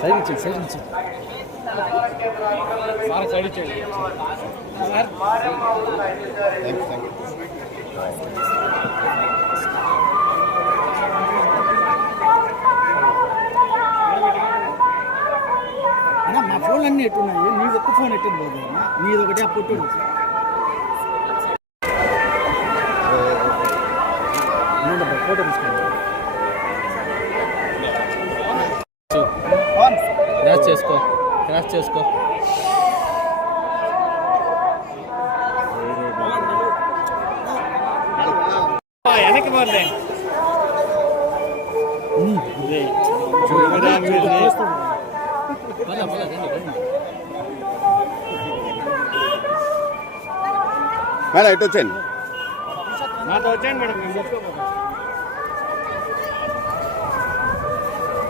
Side ఇచ్చేయండి sir side ఇచ్చేయండి మా ఫోన్లు అన్నీ ఎట్టున్నాయి, నీది ఒక్క ఫోన్ ఎట్టింది పోదు, నీది ఒకటే పుట్టుడు. ఫోటో తీసుకోండి, క్రాష్ చేసుకో, క్రాష్ చేసుకో. వెనక్కి పోలే మేడం ఇటు వచ్చేయండి, నాతో వచ్చేయండి మేడం.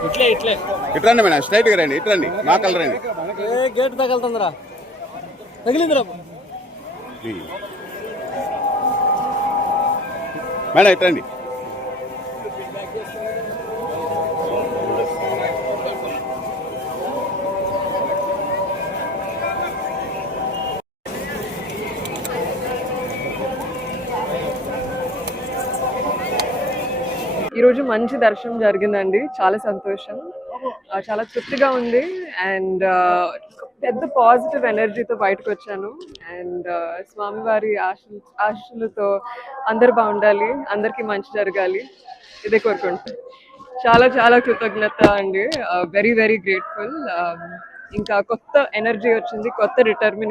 ఇట్లే ఇట్లే ఇట్రండి మేడం, స్ట్రైట్గా రండి, ఇట్రండి, మా కలర్ రండి. గేట్ తగలుతుందిరా, తగిలిందిరా మేడం ఇట్రండి. ఈరోజు మంచి దర్శనం జరిగిందండి, చాలా సంతోషం, చాలా తృప్తిగా ఉంది. అండ్ పెద్ద పాజిటివ్ ఎనర్జీతో బయటకు వచ్చాను. అండ్ స్వామివారి ఆశలతో అందరు బాగుండాలి, అందరికీ మంచి జరగాలి, ఇదే కోరుకుంటాను. చాలా చాలా కృతజ్ఞత అండి, వెరీ వెరీ గ్రేట్ఫుల్. ఇంకా కొత్త ఎనర్జీ వచ్చింది, కొత్త డిటర్మినేషన్.